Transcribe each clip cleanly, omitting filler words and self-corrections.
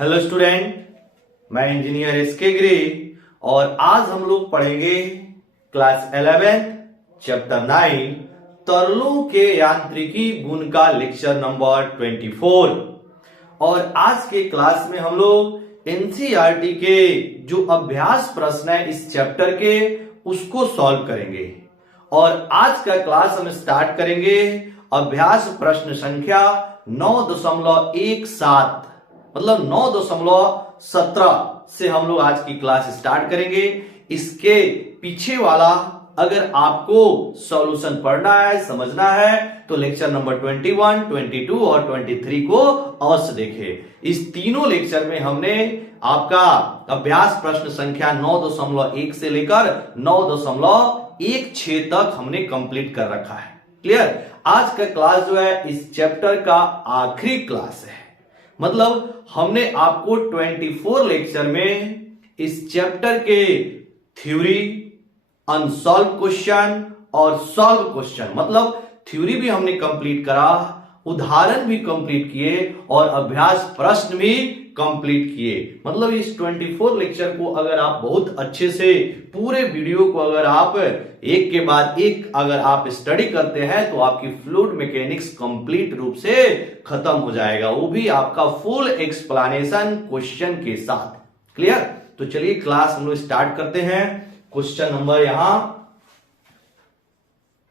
Hello student, मैं engineer SK गिरी और आज हम लोग पढ़ेंगे क्लास 11 चैप्टर 9 तरलों के यांत्रिकी गुण का लेक्चर नंबर 24। और आज के क्लास में हम लोग एनसीईआरटी के जो अभ्यास प्रश्न है इस चैप्टर के उसको सॉल्व करेंगे। और आज का क्लास हम स्टार्ट करेंगे अभ्यास प्रश्न संख्या 9.17 मतलब 9.17 से हम लोग आज की क्लास स्टार्ट करेंगे। इसके पीछे वाला अगर आपको सॉल्यूशन पढ़ना है, समझना है तो लेक्चर नंबर 21, 22 और 23 को अवश्य देखें। इस तीनों लेक्चर में हमने आपका अभ्यास प्रश्न संख्या 9.1 से लेकर 9.16 तक हमने कंप्लीट कर रखा है। क्लियर? आज का क्लास जो है इस चैप्टर का आखिरी क्लास है। मतलब हमने आपको 24 लेक्चर में इस चैप्टर के थ्योरी, अनसॉल्व क्वेश्चन और सॉल्व क्वेश्चन मतलब थ्योरी भी हमने कंप्लीट करा, उदाहरण भी कंप्लीट किए और अभ्यास प्रश्न भी कंप्लीट किए। मतलब इस 24 लेक्चर को अगर आप बहुत अच्छे से पूरे वीडियो को अगर आप एक के बाद एक अगर आप स्टडी करते हैं तो आपकी फ्लूइड मैकेनिक्स कंप्लीट रूप से खत्म हो जाएगा, वो भी आपका फुल एक्सप्लेनेशन क्वेश्चन के साथ। क्लियर? तो चलिए क्लास हम लोग स्टार्ट करते हैं। क्वेश्चन नंबर यहां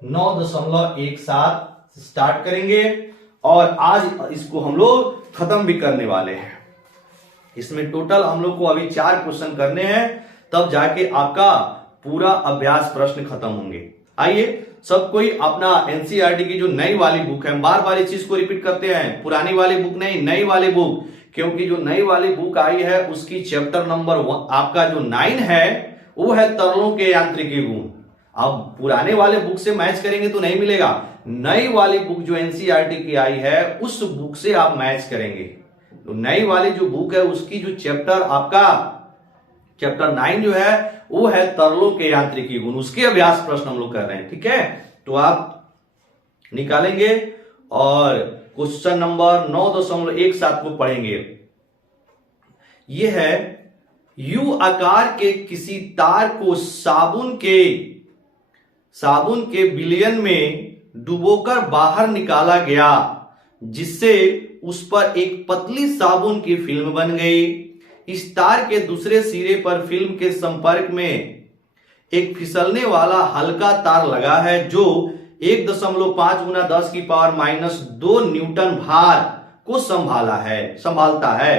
9.17 स्टार्ट करेंगे और आज इसको हम लोग खत्म भी करने वाले हैं। इसमें टोटल हम लोग को अभी 4 क्वेश्चन करने हैं, तब जाके आपका पूरा अभ्यास प्रश्न खत्म होंगे। आइए सब कोई अपना एनसीईआरटी की जो नई वाली बुक है, हम बार बार इस चीज को रिपीट करते हैं, पुरानी वाली बुक नहीं, नई वाली बुक, क्योंकि जो नई वाली बुक आई है उसकी चैप्टर नंबर 1 आपका जो 9 है वो है तरलों के यांत्रिकी गुण। अब पुराने वाले बुक से मैच करेंगे तो नहीं मिलेगा, नई वाली बुक जो एनसीईआरटी की आई है उस बुक से आप मैच करेंगे। तो नई वाली जो बुक है उसकी जो चैप्टर आपका चैप्टर 9 जो है वो है तरलों के यांत्रिकी गुण, उसके अभ्यास प्रश्न हम लोग कर रहे हैं। ठीक है, तो आप निकालेंगे और क्वेश्चन नंबर 9.17 को पढ़ेंगे। यह है यू आकार के किसी तार को साबुन के विलयन में डुबोकर बाहर निकाला गया, जिससे उस पर एक पतली साबुन की फिल्म बन गई। इस तार के दूसरे सिरे पर फिल्म के संपर्क में एक फिसलने वाला हल्का तार लगा है जो 1.5 गुना 10 की पावर -2 न्यूटन भार को संभालता है।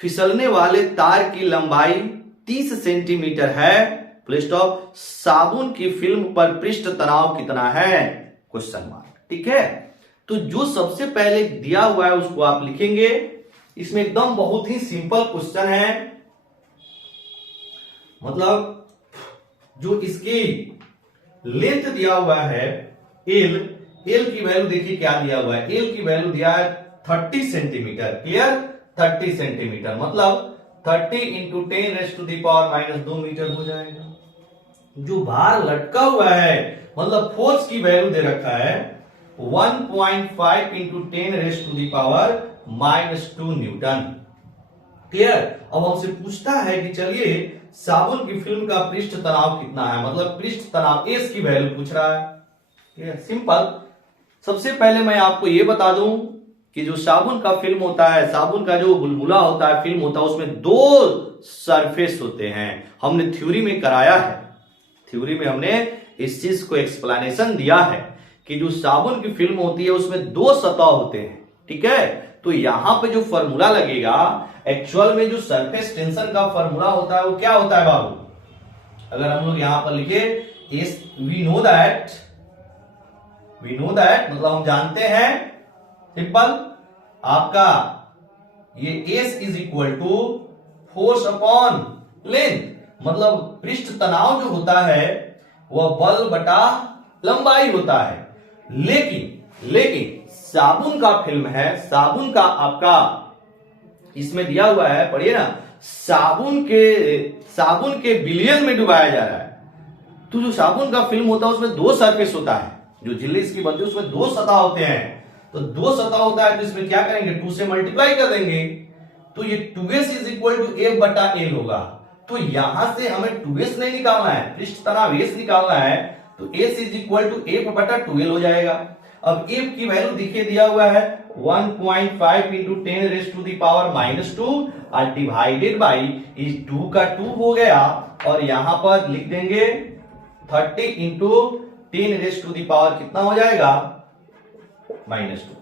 फिसलने वाले तार की लंबाई 30 सेंटीमीटर है। Full stop. साबुन की फिल्म पर पृष्ठ तनाव कितना है? Question mark. ठीक है, तो जो सबसे पहले दिया हुआ है उसको आप लिखेंगे। इसमें एकदम बहुत ही सिंपल क्वेश्चन है। मतलब जो इसकी लेंथ दिया हुआ है एल की वैल्यू देखिए क्या दिया हुआ है। एल की वैल्यू दिया है 30 सेंटीमीटर। क्लियर? 30 सेंटीमीटर मतलब 30 इंटू 10⁻⁻2 मीटर हो जाएगा। जो भार लटका हुआ है मतलब फोर्स की वैल्यू दे रखा है 1.5 इंटू 10⁻⁻2 न्यूटन। क्लियर? अब हमसे पूछता है कि चलिए साबुन की फिल्म का पृष्ठ तनाव कितना है, मतलब पृष्ठ तनाव एस की वैल्यू पूछ रहा है। क्लियर? सिंपल। सबसे पहले मैं आपको यह बता दूं कि जो साबुन का फिल्म होता है, साबुन का जो बुलबुला होता है, फिल्म होता है, उसमें 2 सरफेस होते हैं। हमने थ्योरी में कराया है, थ्योरी में हमने इस चीज को एक्सप्लेनेशन दिया है कि जो साबुन की फिल्म होती है उसमें 2 सतह होते हैं। ठीक है, तो यहां पे जो फॉर्मूला लगेगा एक्चुअल में जो सरफेस टेंशन का फॉर्मूला होता है वो क्या होता है बाबू? अगर हम लोग यहां पर लिखे इस वी नो दैट मतलब हम जानते हैं सिंपल आपका ये S is equal to force upon length, मतलब पृष्ठ तनाव जो होता है वह बल बटा लंबाई होता है। लेकिन साबुन का फिल्म है, साबुन का आपका इसमें दिया हुआ है, पढ़िए ना, साबुन के विलयन में डुबाया जा रहा है। तो जो साबुन का फिल्म होता है उसमें 2 सरफेस होता है, जो झिल्ली इसकी बनती है उसमें 2 सतह होते हैं। तो 2 सतह होता है तो इसमें क्या करेंगे 2 से मल्टीप्लाई कर देंगे। तो ये 2s is equal to F बटा L होगा। तो यहां से हमें 2s नहीं निकालना है, पृष्ठ तनाव s निकालना है, तो s is equal to F बटा 2L हो जाएगा। अब F की वैल्यू दिखे दिया हुआ है 1.5 into 10 raise to the power -2 और डिवाइडेड बाई इस 2 का 2 हो गया, और यहां पर लिख देंगे 30 into 10 raise to the power कितना हो जाएगा -2,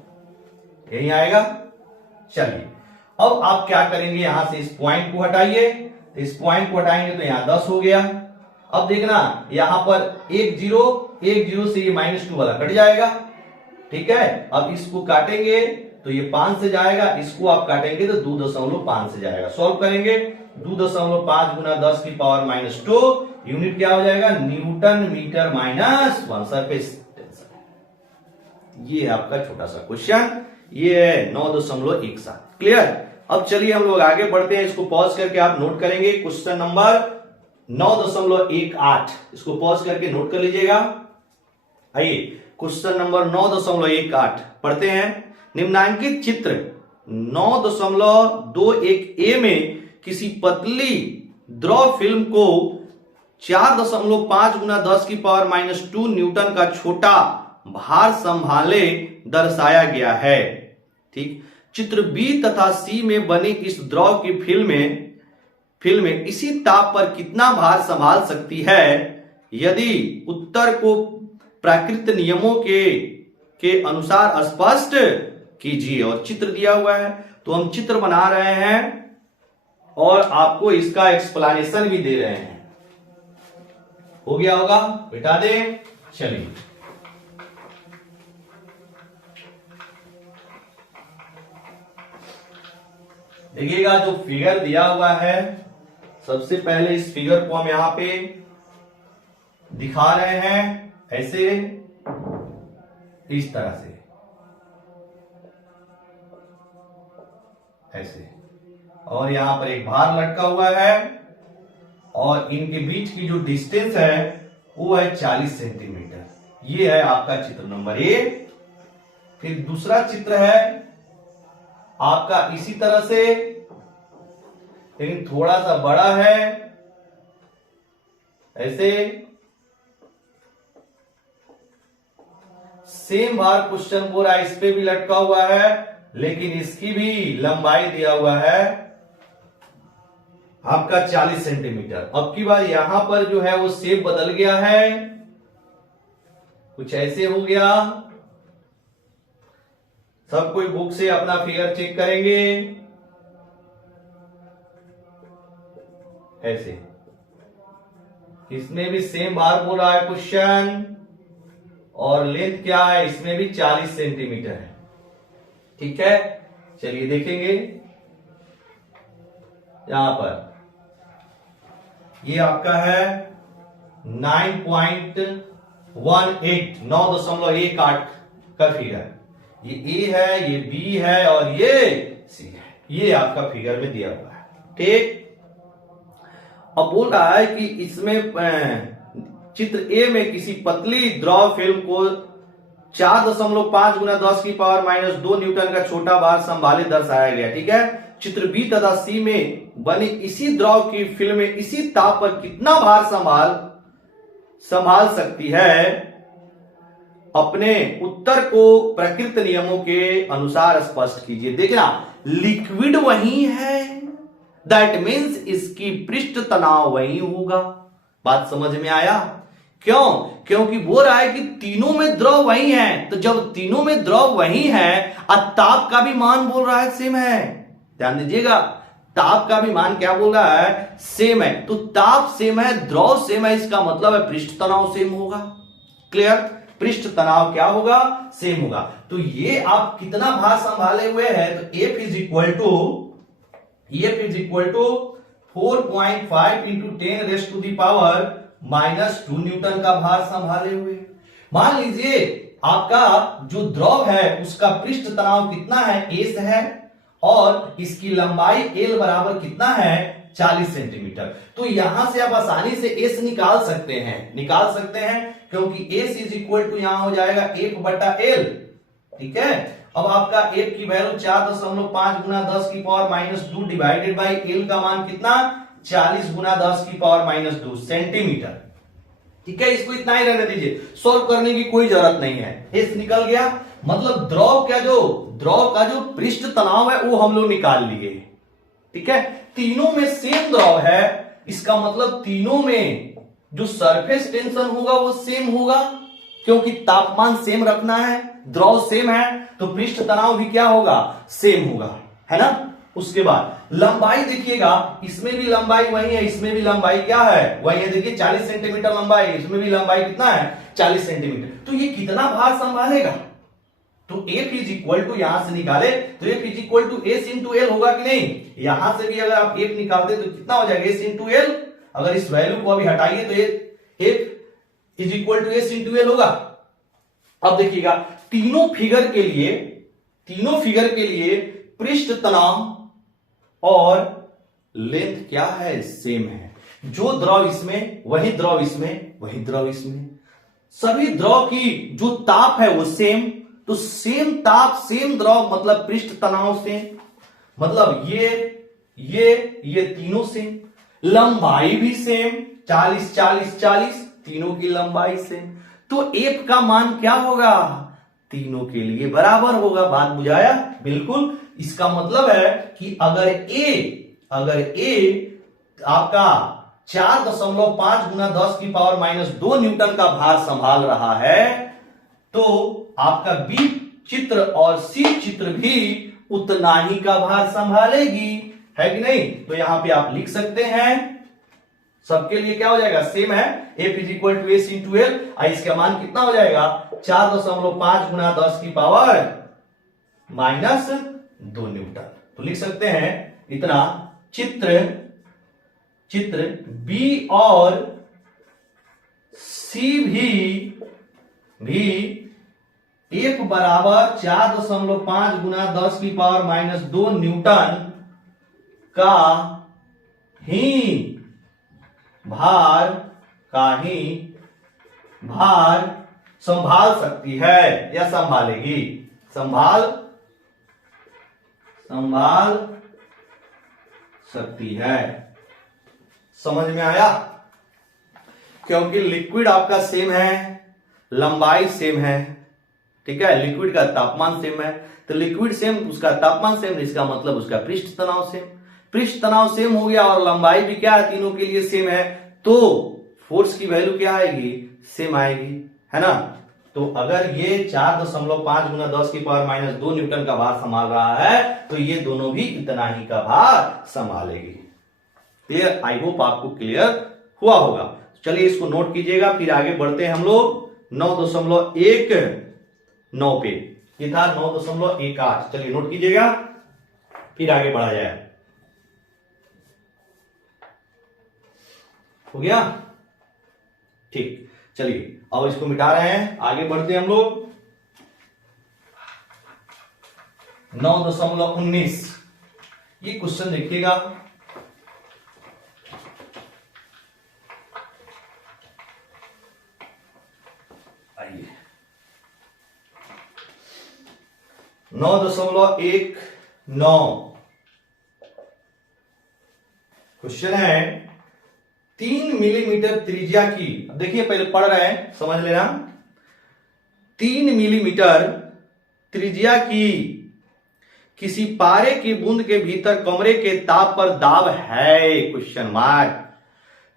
यही आएगा। चलिए अब आप क्या करेंगे, यहां से इस पॉइंट को हटाइए, तो इस पॉइंट को हटाएंगे तो यहां 10 हो गया। अब देखना यहां पर 1 0 से ये -2 वाला कट जाएगा, ठीक है। अब इसको काटेंगे तो ये 5 से जाएगा, इसको आप काटेंगे तो 2.5 से जाएगा। सॉल्व करेंगे 2.5 गुना 10 की पावर -2, यूनिट क्या हो जाएगा न्यूटन मीटर -1 सरफेस टेंशन। ये है आपका छोटा सा क्वेश्चन, ये है 9.17। क्लियर। अब चलिए हम लोग आगे बढ़ते हैं, इसको पॉज करके आप नोट करेंगे। क्वेश्चन नंबर 9.18, इसको पॉज करके नोट कर लीजिएगा। आइए क्वेश्चन नंबर 9.18 पढ़ते हैं। निम्नांकित चित्र 9.21 में किसी पतली द्रव फिल्म को 4.5 गुना 10 की पावर -2 न्यूटन का छोटा भार संभाले दर्शाया गया है। ठीक, चित्र बी तथा सी में बनी इस द्रव की फिल्म में इसी ताप पर कितना भार संभाल सकती है, यदि उत्तर को प्राकृतिक नियमों के अनुसार स्पष्ट कीजिए। और चित्र दिया हुआ है तो हम चित्र बना रहे हैं और आपको इसका एक्सप्लेनेशन भी दे रहे हैं। हो गया होगा, बिठा दें। चलिए देखिएगा जो फिगर दिया हुआ है, सबसे पहले इस फिगर को हम यहां पे दिखा रहे हैं ऐसे, इस तरह से ऐसे, और यहां पर एक भार लटका हुआ है और इनके बीच की जो डिस्टेंस है वो है 40 सेंटीमीटर। ये है आपका चित्र नंबर 1। फिर दूसरा चित्र है आपका इसी तरह से, लेकिन थोड़ा सा बड़ा है ऐसे। सेम भार क्वेश्चन बोल रहा है, इस पे भी लटका हुआ है, लेकिन इसकी भी लंबाई दिया हुआ है आपका 40 सेंटीमीटर। अब की बार यहां पर जो है वो शेप बदल गया है, कुछ ऐसे हो गया। सब कोई बुक से अपना फिगर चेक करेंगे ऐसे। इसमें भी सेम बार बोल रहा है क्वेश्चन, और लेंथ क्या है इसमें भी 40 सेंटीमीटर है। ठीक है, चलिए देखेंगे। यहां पर ये आपका है 9.18 का फिगर। ये ए है, ये बी है और ये सी है। ये आपका फिगर में दिया हुआ है। ठीक, अब बोल रहा है कि इसमें चित्र ए में किसी पतली द्रव फिल्म को 4.5 गुना 10 की पावर -2 न्यूटन का छोटा भार संभाले दर्शाया गया। ठीक है, चित्र बी तथा सी में बनी इसी द्रव की फिल्म में इसी ताप पर कितना भार संभाल सकती है, अपने उत्तर को प्रकृति नियमों के अनुसार स्पष्ट कीजिए। देखना लिक्विड वही है, दैट मीन्स इसकी पृष्ठ तनाव वही होगा। बात समझ में आया? क्यों? क्योंकि बोल रहा है कि तीनों में द्रव वही है, तो जब तीनों में द्रव वही है और ताप का भी मान बोल रहा है सेम है। ध्यान दीजिएगा, ताप का भी मान क्या बोल रहा है सेम है। तो ताप सेम है, द्रव सेम है, इसका मतलब है पृष्ठ तनाव सेम होगा। क्लियर? पृष्ठ तनाव क्या होगा? सेम होगा। तो ये आप कितना भार संभाले हुए हैं, तो F is equal to 4.5 into 10 raise to the power -2 newton का भार संभाले हुए। मान लीजिए आपका जो द्रव है उसका पृष्ठ तनाव कितना है, S है, और इसकी लंबाई L बराबर कितना है, 40 सेंटीमीटर। तो यहां से आप आसानी से S निकाल सकते हैं, क्योंकि S इज इक्वल टू यहां हो जाएगा 1/L। ठीक है, अब आपका एफ की वैल्यू 4.5 गुना 10 की पावर -2 डिवाइडेड बाई एल का मान कितना 40 गुना 10 की पावर -2 सेंटीमीटर। ठीक है, इसको इतना ही रहने दीजिए, सॉल्व करने की कोई जरूरत नहीं है। एस निकल गया, मतलब द्रव का जो पृष्ठ तनाव है वो हम लोग निकाल लिए। ठीक है, तीनों में सेम द्रव है, इसका मतलब तीनों में जो सरफेस टेंशन होगा वो सेम होगा, क्योंकि तापमान सेम रखना है, द्रव सेम है, तो पृष्ठ तनाव भी क्या होगा, सेम होगा, है ना। उसके बाद लंबाई देखिएगा, इसमें भी लंबाई वही है, इसमें भी लंबाई क्या है, वही है। देखिए 40 सेंटीमीटर लंबाई, इसमें भी लंबाई कितना है 40 सेंटीमीटर। तो ये कितना भार संभालेगा, तो F इज इक्वल टू यहां से निकाले तो F is equal to S into L होगा कि नहीं। यहां से भी अगर आप F निकालते तो कितना हो जाएगा, S इंटू एल। अगर इस वैल्यू को अभी हटाइए तो F is equal to S into L होगा। अब देखिएगा तीनों फिगर के लिए पृष्ठ तनाव और लेंथ क्या है, सेम है। जो द्रव इसमें वही द्रव इसमें, वही द्रव इसमें, सभी द्रव की जो ताप है वो सेम, तो सेम ताप सेम द्रव मतलब पृष्ठ तनाव सेम, मतलब ये तीनों सेम, लंबाई भी सेम 40 40 40, तीनों की लंबाई सेम, तो एफ का मान क्या होगा, तीनों के लिए बराबर होगा। बात बुझाया, बिल्कुल। इसका मतलब है कि अगर ए आपका 4.5 गुना 10 की पावर -2 न्यूटन का भार संभाल रहा है, तो आपका बी चित्र और सी चित्र भी उतना ही का भार संभालेगी, है कि नहीं। तो यहां पे आप लिख सकते हैं, सबके लिए क्या हो जाएगा, सेम है, F is equal to S into L. इसका मान कितना हो जाएगा 4.5 गुना 10 की पावर -2 न्यूटन। तो लिख सकते हैं इतना, चित्र बी और सी भी F बराबर 4.5 गुना 10 की पावर -2 न्यूटन का ही भार संभाल सकती है या संभालेगी, संभाल सकती है। समझ में आया, क्योंकि लिक्विड आपका सेम है, लंबाई सेम है, ठीक है, लिक्विड का तापमान सेम है, तो लिक्विड सेम उसका तापमान सेम, इसका मतलब उसका पृष्ठ तनाव सेम, पृष्ठ तनाव सेम हो गया और लंबाई भी क्या है, तीनों के लिए सेम है, तो फोर्स की वैल्यू क्या आएगी, सेम आएगी, है ना। तो अगर ये 4.5 गुना 10 की पावर -2 न्यूटन का भार संभाल रहा है, तो ये दोनों भी इतना ही का भार संभालेगी। क्लियर, आई होप आपको क्लियर हुआ होगा। चलिए इसको नोट कीजिएगा, फिर आगे बढ़ते हैं हम लोग 9.19 पे, ये था 9.18। चलिए नोट कीजिएगा, फिर आगे बढ़ा जाए। हो गया, ठीक। चलिए अब इसको मिटा रहे हैं, आगे बढ़ते हैं हम लोग 9.19। ये क्वेश्चन देखिएगा, आइए 9.19 क्वेश्चन है, 3 मिलीमीटर त्रिज्या की, अब देखिए पहले पढ़ रहे हैं, समझ लेना। 3 मिलीमीटर त्रिज्या की किसी पारे की बूंद के भीतर कमरे के ताप पर दाब है, क्वेश्चन मार्क।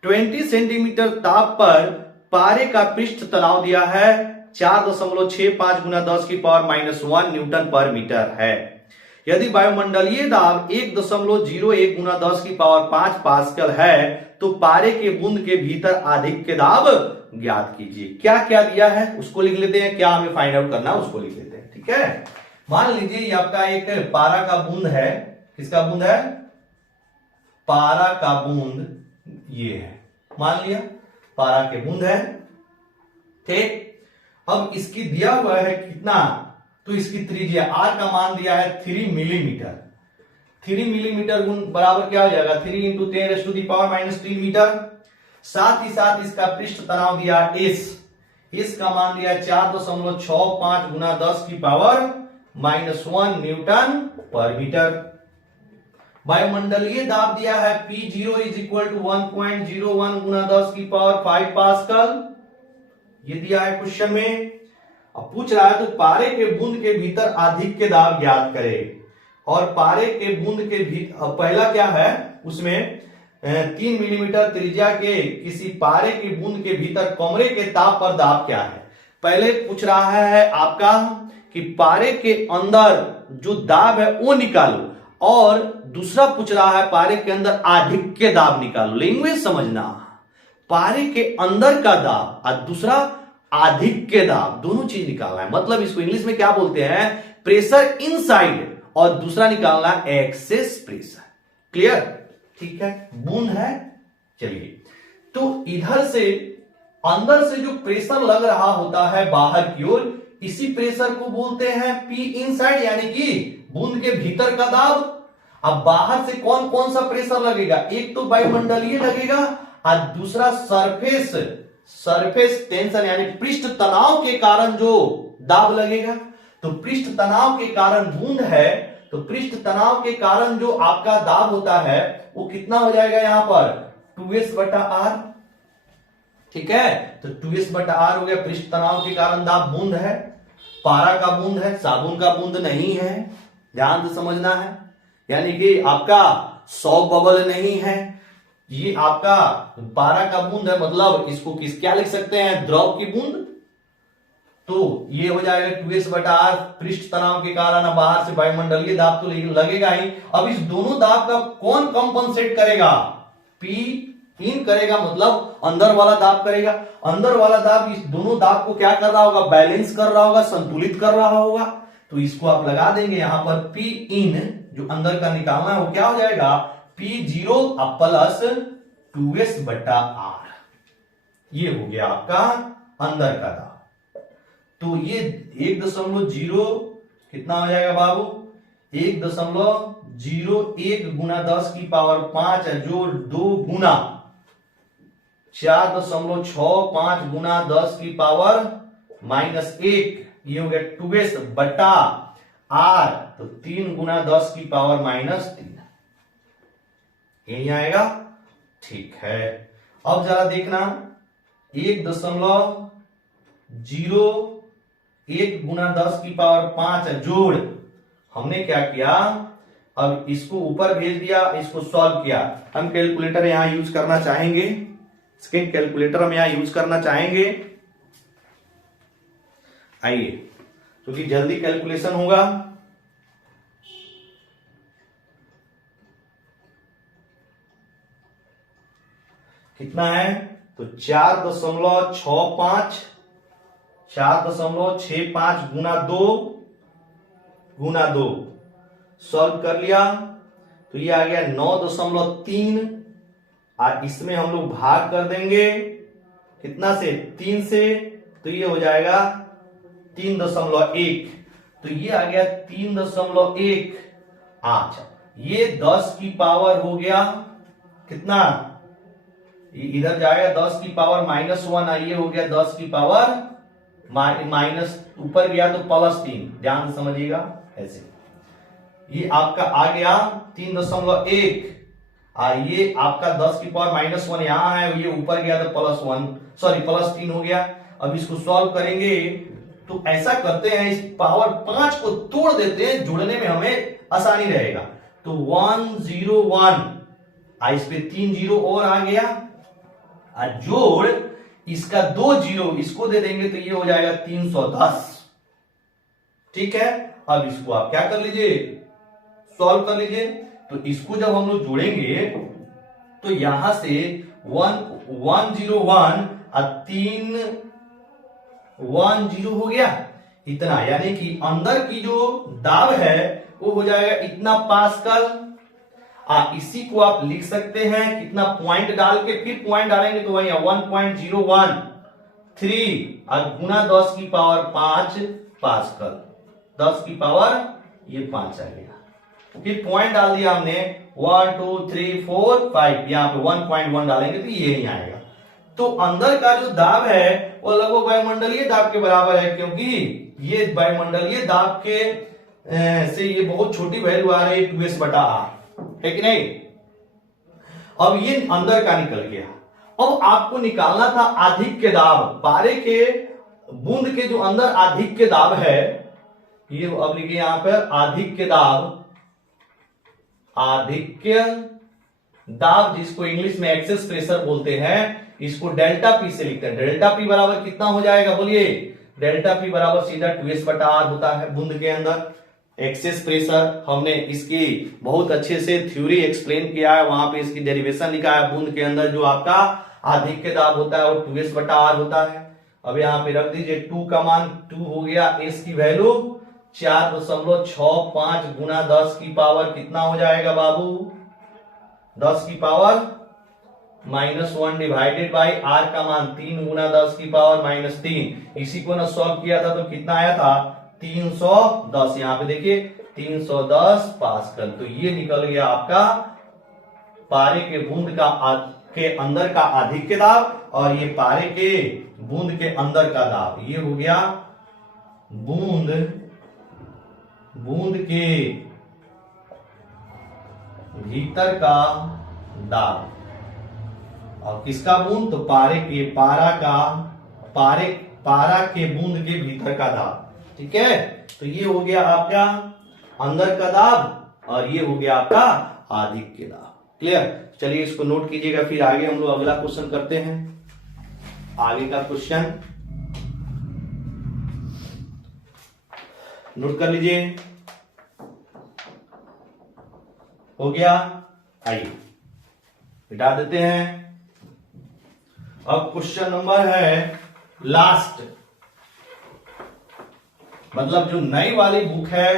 20 सेंटीमीटर ताप पर पारे का पृष्ठ तनाव दिया है 4.65 गुना 10 की पावर -1 न्यूटन पर मीटर है। यदि वायुमंडलीय दाब 1.01 गुना 10 की पावर 5 पास्कल है, तो पारे के बूंद के भीतर अधिक दाब ज्ञात कीजिए। क्या क्या दिया है उसको लिख लेते हैं, क्या हमें फाइंड आउट करना है उसको लिख लेते हैं, ठीक है। मान लीजिए ये आपका एक पारा का बूंद है, किसका बूंद है, पारा का बूंद ये है, मान लिया पारा के बूंद है, ठीक। अब इसकी दिया हुआ है कितना, तो इसकी त्रिज्या आर का मान दिया है 3 मिलीमीटर। 3 मिलीमीटर गुण बराबर क्या हो जाएगा, 3 इंटू 10⁻³ मीटर। साथ ही साथ इसका पृष्ठ तनाव दिया एस, इस का मान दिया 4.65 गुना 10 की पावर -1 न्यूटन पर मीटर। वायुमंडलीय दाब दिया है P0 इज इक्वल टू 1.01 गुना 10 की पावर 5 पास्कल, ये दिया है क्वेश्चन में। अब पूछ रहा है तो पारे के बूंद के भीतर अधिक के दाब ज्ञात करें। और पारे के बूंद के भीतर पहला क्या है, उसमें 3 मिलीमीटर त्रिज्या के किसी पारे की बूंद के भीतर कमरे के ताप पर दाब क्या है। पहले पूछ रहा है आपका कि पारे के अंदर जो दाब है वो निकालो, और दूसरा पूछ रहा है पारे के अंदर आधिक्य दाब निकालो। लैंग्वेज समझना, पारे के अंदर का दाब और दूसरा आधिक्य दाब, दोनों चीज निकालना है। मतलब इसको इंग्लिश में क्या बोलते हैं, प्रेशर इनसाइड, और दूसरा निकालना एक्सेस प्रेशर। क्लियर, ठीक है, बूंद है। चलिए, तो इधर से अंदर से जो प्रेशर लग रहा होता है बाहर की ओर, इसी प्रेशर को बोलते हैं पी इनसाइड, यानी कि बूंद के भीतर का दाब। अब बाहर से कौन कौन सा प्रेशर लगेगा, एक तो वायुमंडलीय लगेगा और दूसरा सरफेस टेंशन यानी पृष्ठ तनाव के कारण जो दाब लगेगा। तो पृष्ठ तनाव के कारण बूंद है, तो पृष्ठ तनाव के कारण जो आपका दाब होता है वो कितना हो जाएगा यहां पर 2s/r। ठीक है, तो 2s/r हो गया। पृष्ठ तनाव के कारण दाब बूंद है, पारा का बूंद है, साबुन का बूंद नहीं है, ध्यान से समझना है। यानी कि आपका 100 बबल नहीं है, ये आपका पारा का बूंद है। मतलब इसको क्या लिख सकते हैं, द्रव की बूंद। तो ये हो जाएगा 2s/r, पृष्ठ तनाव के कारण बाहर से वायुमंडलीय दाब तो लगेगा ही। अब इस दोनों दाब का कौन कंपनसेट करेगा, P इन करेगा, मतलब अंदर वाला दाब करेगा। अंदर वाला दाब इस दोनों दाब को क्या कर रहा होगा, बैलेंस कर रहा होगा, संतुलित कर रहा होगा। तो इसको आप लगा देंगे यहां पर P इन, जो अंदर का निकालना है वो क्या हो जाएगा P0 प्लस 2s/r। ये हो गया आपका अंदर का दाब। तो ये 1.0 कितना हो जाएगा बाबू, 1.01 गुना 10 की पावर 5 जोड़ 2 गुना 4.65 गुना 10 की पावर -1, ये हो गया 2s/r। तो 3 गुना 10 की पावर -3, यही आएगा। ठीक है, अब जरा देखना, 1.01 गुना 10 की पावर 5 जोड़, हमने क्या किया, अब इसको ऊपर भेज दिया, इसको सॉल्व किया। हम कैलकुलेटर यहां यूज करना चाहेंगे, सेकंड कैलकुलेटर हम यहां यूज करना चाहेंगे। आइए, क्योंकि जल्दी कैलकुलेशन होगा। कितना है, तो 4.65 गुना 2 सॉल्व कर लिया, तो ये आ गया 9.3। और इसमें हम लोग भाग कर देंगे कितना से, 3 से, तो ये हो जाएगा 3.1। तो ये आ गया 3.1। अच्छा, ये 10 की पावर हो गया कितना, इधर जाएगा 10 की पावर -1, ये हो गया 10 की पावर माइनस, ऊपर गया तो +3, ध्यान से समझिएगा ऐसे। ये आपका आ गया 3.1, और ये आपका 10 की पावर -1 यहां है, ये ऊपर गया तो +3 हो गया। अब इसको सॉल्व करेंगे, तो ऐसा करते हैं, इस पावर 5 को तोड़ देते हैं, जुड़ने में हमें आसानी रहेगा। तो 101, इस पे 3 जीरो और आ गया, और जोड़ इसका 2 जीरो इसको दे देंगे, तो ये हो जाएगा 310। ठीक है, अब इसको आप क्या कर लीजिए, सॉल्व कर लीजिए। तो इसको जब हम लोग जोड़ेंगे, तो यहां से 101 और 310 हो गया इतना, यानी कि अंदर की जो दाब है वो हो जाएगा इतना पास्कल। इसी को आप लिख सकते हैं कितना, पॉइंट डाल के, फिर पॉइंट डालेंगे तो वही 1.013 और गुना 10 की पावर 5 पास्कल, 10 की पावर ये 5 आ गया। फिर पॉइंट डाल दिया हमने 1 2 3 4 5, यहां पे 1.1 डालेंगे तो ये ही आएगा। तो अंदर का जो दाब है वो लगभग वायुमंडलीय दाब के बराबर है, क्योंकि ये वायुमंडलीय दाब के से ये बहुत छोटी वैल्यू आ रही है 2s बटा आर, है कि नहीं। अब ये अंदर का निकल गया। अब आपको निकालना था आधिक्य दाब, पारे के बूंद के जो अंदर आधिक्य दाब है, ये अब लिखिए यहां पर आधिक्य दाब, आधिक्य दाब जिसको इंग्लिश में एक्सेस प्रेशर बोलते हैं, इसको डेल्टा पी से लिखते हैं। डेल्टा पी बराबर कितना हो जाएगा बोलिए, डेल्टा पी बराबर सीधा 2s बटा आर होता है बूंद के अंदर। एक्सेस प्रेशर हमने इसकी बहुत अच्छे से थ्योरी एक्सप्लेन किया है, वहां पे इसकी डेरिवेशन लिखा है। बूंद के अंदर जो आपका आधिक्य दाब होता है वो 2s बटा आर होता है। अब यहाँ पे रख दीजिए 2 का मान 2 हो गया, s की वैल्यू 4.65 गुना 10 की पावर कितना हो जाएगा बाबू, 10 की पावर -1 डिवाइडेड बाई आर का मान 3 गुना 10 की पावर -3। इसी को ना सॉल्व किया था तो कितना आया था 310। यहाँ पे देखिए 310 पास्कल। तो ये निकल गया आपका पारे के बूंद के अंदर का आधिक्य दाब और ये पारे के बूंद के अंदर का दाब। ये हो गया बूंद के भीतर का दाब। और किसका बूंद, तो पारा के बूंद के भीतर का दाब। ठीक है, तो ये हो गया आपका अंदर का दाब और ये हो गया आपका आधिक्य दाब। क्लियर। चलिए इसको नोट कीजिएगा, फिर आगे हम लोग अगला क्वेश्चन करते हैं। आगे का क्वेश्चन नोट कर लीजिए। हो गया, आइए मिटा देते हैं। अब क्वेश्चन नंबर है लास्ट, मतलब जो नई वाली बुक है,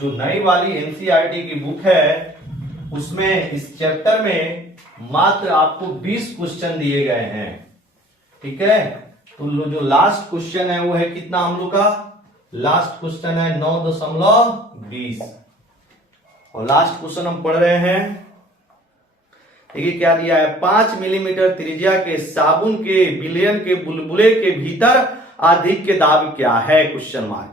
जो नई वाली एनसीईआरटी की बुक है, उसमें इस चैप्टर में मात्र आपको 20 क्वेश्चन दिए गए हैं। ठीक है, तो जो लास्ट क्वेश्चन है वो है कितना हम लोग का, लास्ट क्वेश्चन है 9.20 और लास्ट क्वेश्चन हम पढ़ रहे हैं। देखिए क्या दिया है, 5 मिलीमीटर त्रिज्या के साबुन के विलयन के बुलबुले के भीतर आधिक्य दाब क्या है, क्वेश्चन मार्क।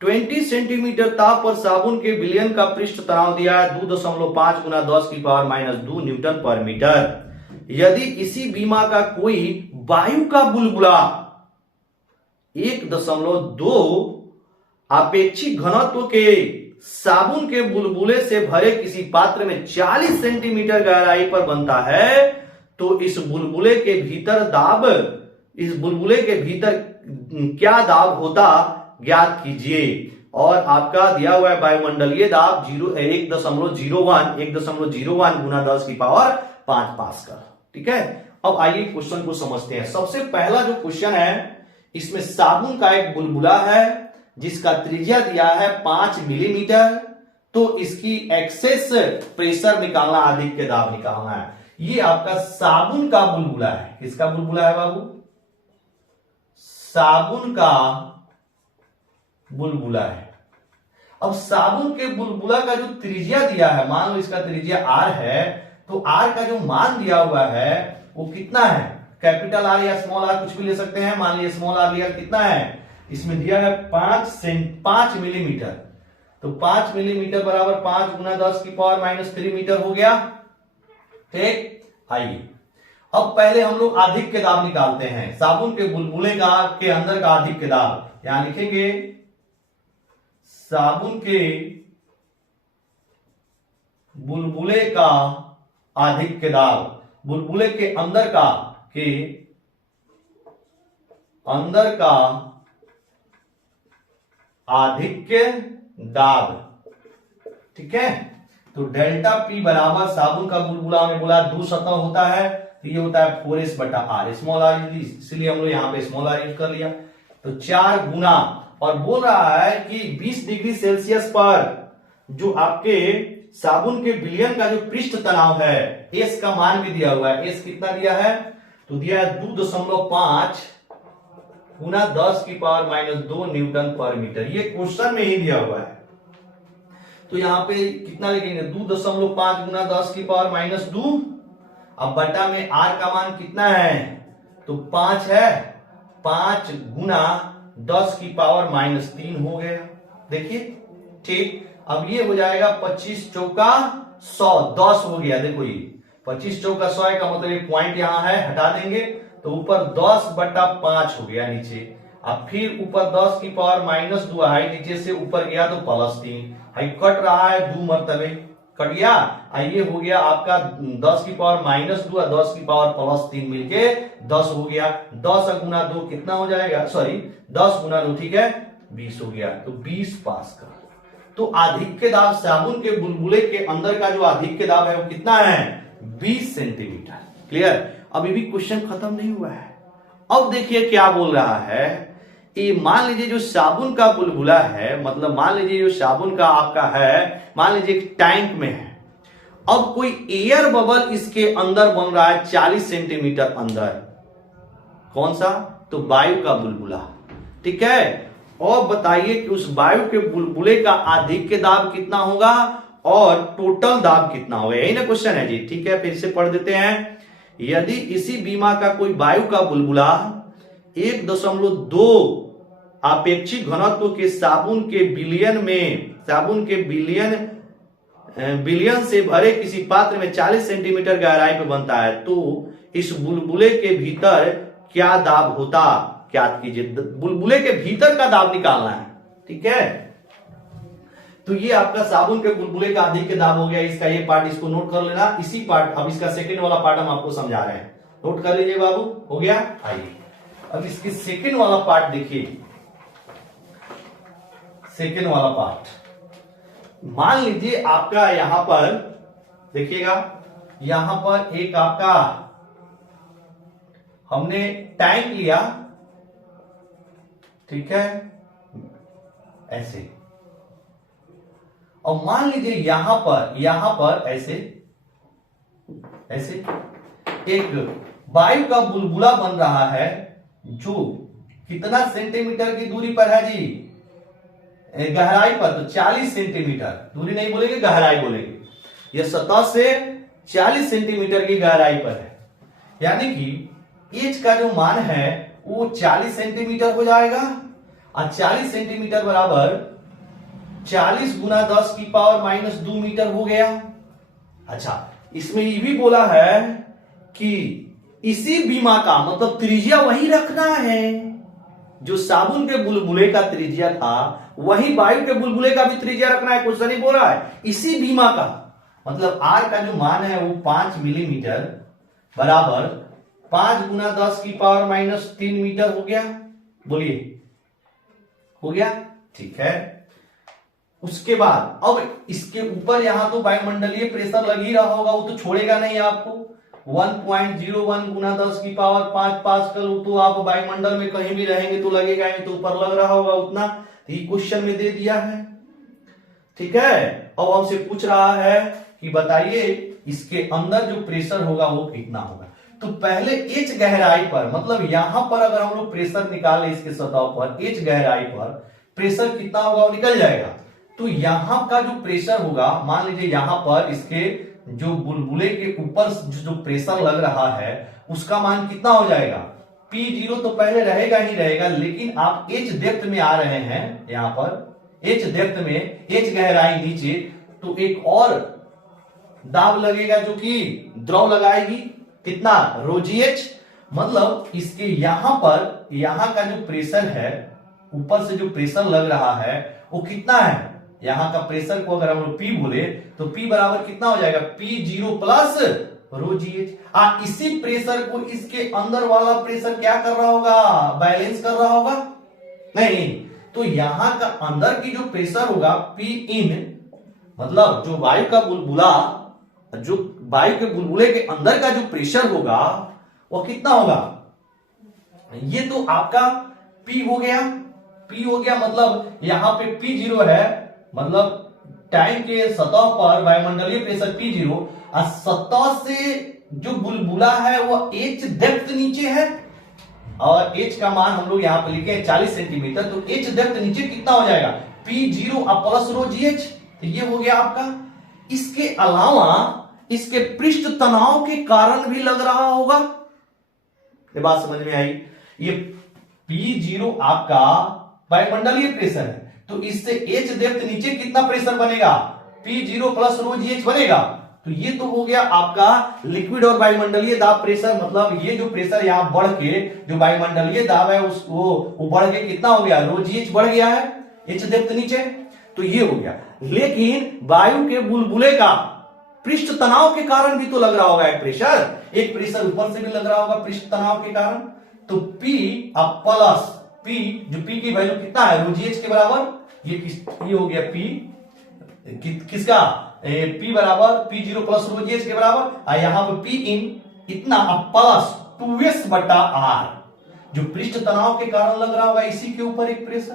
20 सेंटीमीटर ताप पर साबुन के विलयन का पृष्ठ तनाव दिया है 2.5 गुना 10 की पावर -2 न्यूटन पर मीटर। यदि इसी बीमा का कोई वायु का बुलबुला 1.2 आपेक्षिक घनत्व के साबुन के बुलबुले से भरे किसी पात्र में 40 सेंटीमीटर गहराई पर बनता है, तो इस बुलबुले के भीतर क्या दाब होता ज्ञात कीजिए। और आपका दिया हुआ है वायुमंडलीय दाब 1.01 गुना 10 की पावर 5 पास्कल। ठीक है, अब आइए क्वेश्चन को समझते हैं। सबसे पहला जो क्वेश्चन है, इसमें साबुन का एक बुलबुला है जिसका त्रिज्या दिया है 5 मिलीमीटर, तो इसकी एक्सेस प्रेशर निकालना, आधिक्य दाब निकालना है। ये आपका साबुन का बुलबुला है। किसका बुलबुला है बाबू, साबुन का बुलबुला है। अब साबुन के बुलबुला का जो त्रिज्या दिया है, मान लो इसका त्रिज्या r है, तो r का जो मान दिया हुआ है वो कितना है, कैपिटल R या स्मॉल r कुछ भी ले सकते हैं। मान लीजिए स्मॉल r लिया, कितना है, इसमें दिया है 5 मिलीमीटर, तो 5 मिलीमीटर बराबर 5 गुना 10 की पावर -3 मीटर हो गया। ठीक, आइए अब पहले हम लोग आधिक्य दाब निकालते हैं। साबुन के बुलबुले के अंदर का आधिक्य दाब, यहां लिखेंगे साबुन के बुलबुले का आधिक्य दाब, बुलबुले के अंदर का आधिक्य दाब। ठीक है, तो डेल्टा पी बराबर साबुन का बुलबुला में बोला 2 सतह होता है, तो ये होता है 4s बटा आर, स्मॉल आर, इसलिए हम लोग यहां पे स्मॉल आर यूज कर लिया। तो 4 गुना, और बोल रहा है कि 20 डिग्री सेल्सियस पर जो आपके साबुन के विलयन का जो पृष्ठ तनाव है, एस का मान भी दिया हुआ है। एस कितना दिया है, तो दिया है 2.5 गुना 10 की पावर -2 न्यूटन पर मीटर। ये क्वेश्चन में ही दिया हुआ है, तो यहां पे कितना लिखेंगे, 2.5 गुना 10 की पावर -2, अब बटा में आर का मान कितना है, तो 5 है, 5 गुना 10 की पावर -3 हो गया। देखिए ठीक। अब ये हो जाएगा 25 चौका 100, 10 हो गया। देखो ये 25 चौका 100 का मतलब एक पॉइंट यहां है, हटा देंगे तो ऊपर 10/5 हो गया नीचे। अब फिर ऊपर 10 की पावर -2 है, नीचे से ऊपर गया तो +3 है, कट रहा है 2 मरतबे, कट गया। ये हो गया आपका 10 की पावर -2 और 10 की पावर +3 मिलके 10 हो गया। 10 गुना 2 कितना हो जाएगा, सॉरी 10 गुना 2 ठीक है 20 हो गया, तो 20 पास्कल। तो आधिक्य दाब साबुन के बुलबुले के अंदर का जो आधिक्य दाब है वो कितना है, 20 सेंटीमीटर। क्लियर। अभी भी क्वेश्चन खत्म नहीं हुआ है। अब देखिए क्या बोल रहा है, ये मान लीजिए जो साबुन का बुलबुला है, मतलब मान लीजिए जो साबुन का आपका है, मान लीजिए एक टैंक में है। अब कोई एयर बबल इसके अंदर बन रहा है 40 सेंटीमीटर अंदर। कौन सा, तो वायु का बुलबुला, ठीक है। और बताइए कि उस वायु के बुलबुले का आधिक्य दाब कितना होगा और टोटल दाब कितना होगा, यही ना क्वेश्चन है जी। ठीक है, फिर से पढ़ देते हैं। यदि इसी बीमा का कोई वायु का बुलबुला 1.2 आपेक्षिक घनत्व के साबुन के बिलियन से भरे किसी पात्र में 40 सेंटीमीटर गहराई पे बनता है, तो इस बुलबुले के भीतर क्या दाब होता, क्या कीजिए। बुलबुले के भीतर का दाब निकालना है, ठीक है। तो ये आपका साबुन के बुलबुले का आधिक्य दाब हो गया। इसका ये पार्ट इसको नोट कर लेना। इसी पार्ट, अब इसका सेकंड वाला पार्ट हम आपको समझा रहे हैं, नोट कर लीजिए बाबू, हो गया। आइए अब इसकी सेकंड वाला पार्ट देखिए। सेकंड वाला पार्ट, मान लीजिए आपका यहां पर देखिएगा, यहां पर एक आपका हमने टैंक लिया, ठीक है, ऐसे। और मान लीजिए यहां पर ऐसे एक वायु का बुलबुला बन रहा है, जो कितना सेंटीमीटर की दूरी पर है जी, गहराई पर, तो 40 सेंटीमीटर, दूरी नहीं बोलेंगे गहराई बोलेंगे। यह सतह से 40 सेंटीमीटर की गहराई पर है, यानी कि एच का जो मान है वो 40 सेंटीमीटर हो जाएगा। और 40 सेंटीमीटर बराबर 40 गुना 10 की पावर -2 मीटर हो गया। अच्छा, इसमें ये भी बोला है कि इसी बीमा का मतलब त्रिज्या वही रखना है, जो साबुन के बुलबुले का त्रिज्या था वही वायु के बुलबुले का भी त्रिज्या रखना है। क्वेश्चन ही बोल रहा है इसी बीमा का, मतलब आर का जो मान है वो 5 मिलीमीटर बराबर 5 गुना 10 की पावर -3 मीटर हो गया। बोलिए, हो गया, ठीक है। उसके बाद अब इसके ऊपर यहां तो वायुमंडलीय प्रेशर लग ही रहा होगा, वो तो छोड़ेगा नहीं आपको। 1.01 गुना 10 की पावर 5 पास्कल, तो आप वायुमंडल में कहीं भी रहेंगे तो लगेगा ही, तो ऊपर लग रहा होगा उतना। ये क्वेश्चन में दे दिया है, ठीक है। अब हमसे पूछ रहा है कि बताइए इसके अंदर जो प्रेशर होगा वो कितना होगा। तो पहले एच गहराई पर, मतलब यहां पर अगर हम लोग प्रेशर निकाले इसके सतह पर, एच गहराई पर प्रेशर कितना होगा वो निकल जाएगा। तो यहां का जो प्रेशर होगा, मान लीजिए यहां पर इसके जो बुलबुले के ऊपर जो प्रेशर लग रहा है उसका मान कितना हो जाएगा, P0 तो पहले रहेगा ही रहेगा, लेकिन आप एच डेप्थ में आ रहे हैं, यहां पर एच डेप्थ में, एच गहराई नीचे, तो एक और दाब लगेगा जो कि द्रव लगाएगी, कितना, ρgh। मतलब इसके यहां पर, यहां का जो प्रेशर है, ऊपर से जो प्रेशर लग रहा है वो कितना है, यहां का प्रेशर को अगर हम लोग P बोले तो P बराबर कितना हो जाएगा, P0 प्लस ρgh। इसी प्रेशर को इसके अंदर वाला प्रेशर क्या कर रहा होगा, बैलेंस कर रहा होगा, नहीं। तो यहां का अंदर की जो प्रेशर होगा P इन, मतलब जो वायु का बुलबुला, जो वायु के बुलबुले के अंदर का जो प्रेशर होगा वो कितना होगा, ये तो आपका P हो गया, P हो गया। मतलब यहां पे P0 है, मतलब टैंक के सतह पर वायुमंडलीय प्रेशर P0, और सतह से जो बुलबुला है वो H डेप्थ नीचे है, और H का मान हम लोग यहां पर लिखे 40 सेंटीमीटर, तो H डेप्थ नीचे कितना हो जाएगा, P0 प्लस ρgh। तो ये हो गया आपका। इसके अलावा इसके पृष्ठ तनाव के कारण भी लग रहा होगा, ये बात समझ में आई। ये P0 आपका वायुमंडलीय प्रेशर है, तो इससे एच डेप्थ नीचे कितना प्रेशर बनेगा, P0 प्लस रो जी एच बनेगा। तो ये तो हो गया आपका लिक्विड और वायुमंडलीय दाब प्रेशर, मतलब ये जो प्रेशर यहाँ बढ़ के जो वायुमंडलीय दाब है उसको वो बढ़ के कितना हो गया, रो जी एच बढ़ गया है, एच डेप्थ नीचे, तो ये हो गया। लेकिन वायु के बुलबुले का पृष्ठ तनाव के कारण भी तो लग रहा होगा एक प्रेशर ऊपर से भी लग रहा होगा पृष्ठ तनाव के कारण। तो P अब प्लस P, जो P की वैल्यू कितना है, रो जी एच के बराबर, ये हो गया P किसका, P बराबर P0 प्लस रो जी एच के बराबर, और यहां पर P इन इतना प्लस 2s बटा R, जो पृष्ठ तनाव के कारण लग रहा होगा इसी के ऊपर एक प्रेशर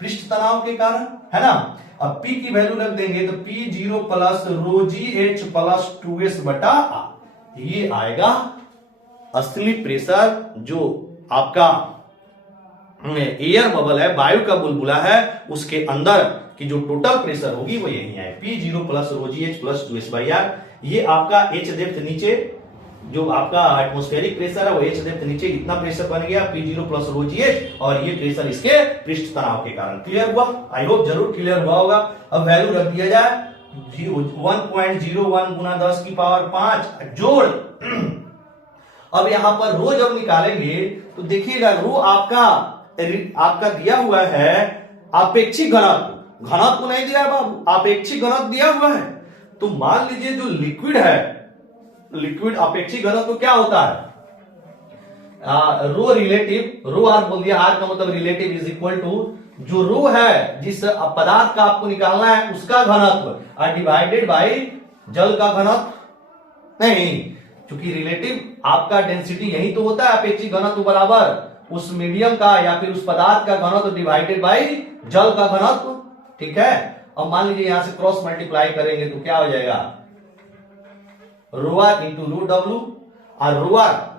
पृष्ठ तनाव के कारण, है ना। अब P की वैल्यू रख देंगे तो P0 प्लस रो जी एच प्लस 2s बटा R, ये आएगा असली प्रेशर जो आपका एयर बबल है, वायु का बुलबुला है, उसके अंदर की जो टोटल प्रेशर होगी वो यही है, P0 plus row ji H plus 2s by R। ये आपका एच डेप्थ नीचे जो आपका एटमॉस्फेरिक प्रेशर है वो एच डेप्थ नीचे इतना प्रेशर बन गया P0 प्लस रो जी एच, और ये प्रेशर इसके पृष्ठ तनाव के कारण। क्लियर हुआ, आई होप जरूर क्लियर हुआ होगा। अब वैल्यू रख दिया जाए 1.01 गुना 10 की पावर 5 जोड़ अब यहां पर रो जब निकालेंगे तो देखिएगा रो आपका दिया हुआ है अपेक्षिक घनत्व, घनत्व नहीं दिया है बाबू, अपेक्षिक घनत्व दिया हुआ है। तो मान लीजिए जो लिक्विड है, लिक्विड अपेक्षिक घनत्व क्या होता है, रो रिलेटिव, रो आर बोल दिया, आर का मतलब रिलेटिव इज इक्वल टू जो रो है जिस पदार्थ का आपको निकालना है उसका घनत्व डिवाइडेड बाई जल का घनत्व। नहीं, क्योंकि रिलेटिव आपका डेंसिटी यही तो होता है, अपेक्षिक घनत्व बराबर उस मीडियम का या फिर उस पदार्थ का घनत्व डिवाइडेड बाई जल का घनत्व, ठीक है। अब मान लीजिए यहां से क्रॉस मल्टीप्लाई करेंगे तो क्या हो जाएगा, रो आर इंटू रो डब्ल्यू, और रो आर,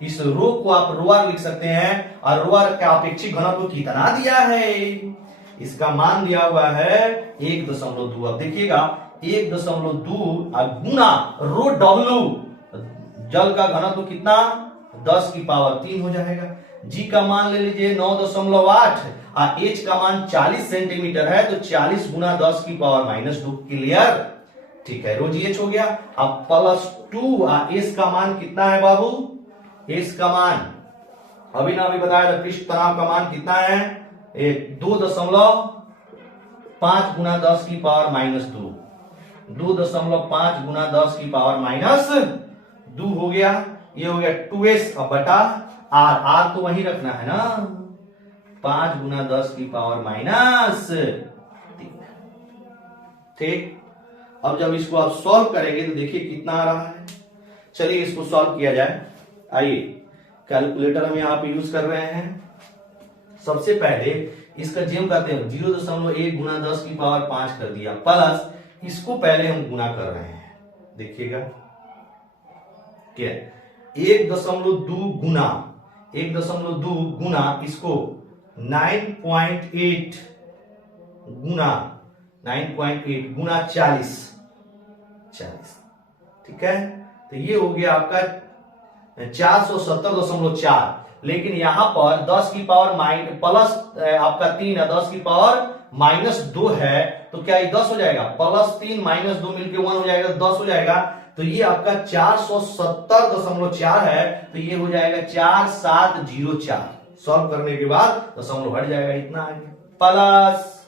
इस रो को आप रो आर लिख सकते हैं, और रो आर का अपेक्षिक घनत्व कितना दिया है, इसका मान दिया हुआ है 1.2। अब देखिएगा 1.2 गुना रो डब्ल्यू, जल का घनत्व कितना 10 की पावर 3 हो जाएगा। जी का मान ले लीजिए 9.8, और एच का मान 40 सेंटीमीटर है, तो 40 गुना 10 की पावर -2। क्लियर, ठीक है, रो जी एच हो गया। अब प्लस 2 एस का मान कितना है बाबू, एस का मान अभी ना अभी बताया था, पृष्ठ तनाव का मान कितना है 2.5 गुना 10 की पावर -2, 2.5 गुना 10 की पावर -2 हो गया। ये हो गया 2s बटा आर, आर तो वही रखना है ना, 5 गुना 10 की पावर -3। ठीक, अब जब इसको आप सॉल्व करेंगे तो देखिए कितना आ रहा है। चलिए इसको सॉल्व किया जाए। आइए, कैलकुलेटर हम यहाँ पे यूज कर रहे हैं। सबसे पहले इसका जेम करते हैं, 0.1 गुना 10 की पावर 5 कर दिया, प्लस इसको पहले हम गुना कर रहे हैं, देखिएगा क्या 1.2 गुना इसको 9.8 गुना 40, ठीक है। तो ये हो गया आपका 470.4, लेकिन यहां पर 10 की पावर प्लस आपका 3 है, 10 की पावर -2 है, तो क्या ये 10 हो जाएगा, +3 -2 मिलके 1 हो जाएगा, 10 हो जाएगा। तो ये आपका 470.4 है, तो ये हो जाएगा 4704। सॉल्व करने के बाद दशमलव हट जाएगा, इतना आ गया। प्लस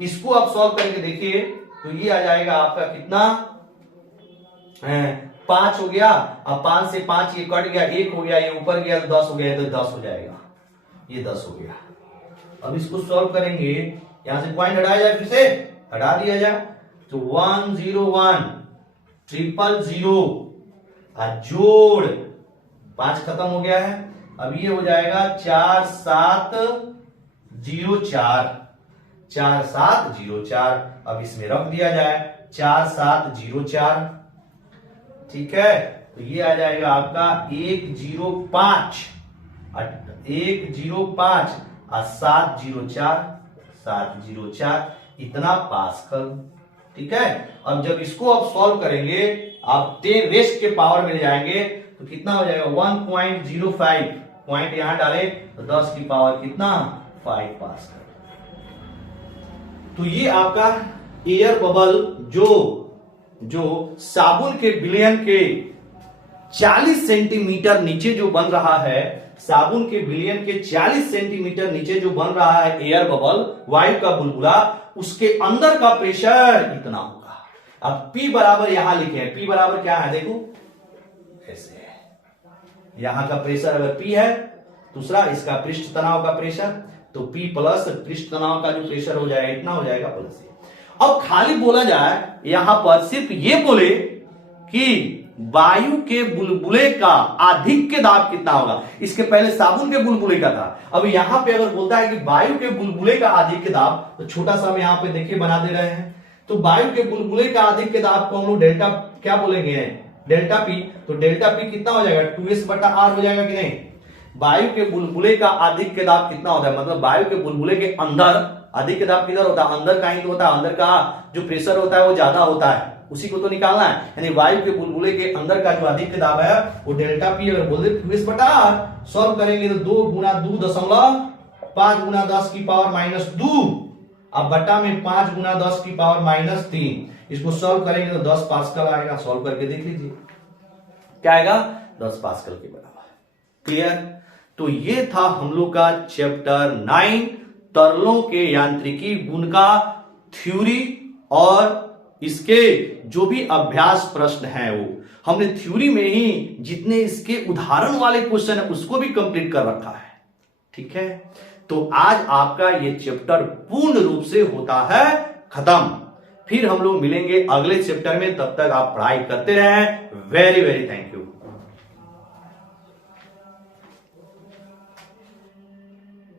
इसको आप सॉल्व करके देखिए तो ये आ जाएगा आपका कितना 5 हो गया। अब 5 से 5 ये कट गया, 1 हो गया, ये ऊपर गया तो 10 हो गया, तो 10 हो जाएगा, ये 10 हो गया। अब इसको सॉल्व करेंगे, यहां से पॉइंट हटाया जाए, फिर से हटा दिया जाए, तो 101 000 जोड़ 5 खत्म हो गया है। अब ये हो जाएगा 4704। अब इसमें रख दिया जाए 4704, ठीक है। तो ये आ जाएगा आपका 105 और 704 इतना पास्कल, ठीक है। अब जब इसको आप सॉल्व करेंगे आप 10 रेस्ट के पावर में जाएंगे तो कितना हो जाएगा 1.05, पॉइंट यहां डाले तो 10 की पावर कितना 5 पास्कल। तो ये आपका एयर बबल जो साबुन के विलयन के 40 सेंटीमीटर नीचे जो बन रहा है, साबुन के विलयन के 40 सेंटीमीटर नीचे जो बन रहा है एयर बबल, वायु का बुलबुला, उसके अंदर का प्रेशर इतना होगा। अब P बराबर यहां लिखे हैं, P बराबर क्या है देखो ऐसे है, यहां का प्रेशर अगर P है, दूसरा इसका पृष्ठ तनाव का प्रेशर, तो P प्लस पृष्ठ तनाव का जो प्रेशर हो जाएगा इतना हो जाएगा प्लस। अब खाली बोला जाए यहां पर सिर्फ ये बोले कि वायु के बुलबुले का आधिक्य दाब कितना होगा। इसके पहले साबुन के बुलबुले का था, अब यहां पे अगर बोलता है कि वायु के बुलबुले का आधिक्य दाब, तो छोटा सा हम यहां पे देखिए बना दे रहे हैं। तो वायु के बुलबुले का आधिक्य दाब को हम लोग डेल्टा क्या बोलेंगे, डेल्टा पी। तो डेल्टा पी कितना हो जाएगा, 2s बटा आर हो जाएगा कि नहीं। वायु के बुलबुले का आधिक्य दाब कितना होता है, मतलब वायु के बुलबुले के अंदर आधिक्य दाब किधर होता है, अंदर का ही तो होता है, अंदर का जो प्रेशर होता है वो ज्यादा होता है, उसी को तो निकालना है। यानी वायु के बुलबुले के अंदर का जो आधिक्य दाब है वो डेल्टा पी अगर बोल दे 2s बटा आर, सॉल्व करेंगे तो 2 गुना 2.5 गुना 10 की पावर माइनस 2, अब बटा में 5 गुना 10 की पावर माइनस 3, इसको सॉल्व करेंगे तो 10 पास्कल आएगा। सॉल्व करके देख लीजिए क्या आएगा, 10 पास्कल के बराबर। क्लियर। तो ये था हम लोग का चैप्टर 9 तरलों के यांत्रिकी गुण का थ्योरी, और इसके जो भी अभ्यास प्रश्न हैं वो हमने थ्योरी में ही जितने इसके उदाहरण वाले क्वेश्चन है उसको भी कंप्लीट कर रखा है। ठीक है, तो आज आपका ये चैप्टर पूर्ण रूप से होता है खत्म। फिर हम लोग मिलेंगे अगले चैप्टर में, तब तक आप पढ़ाई करते रहें। Very very thank you.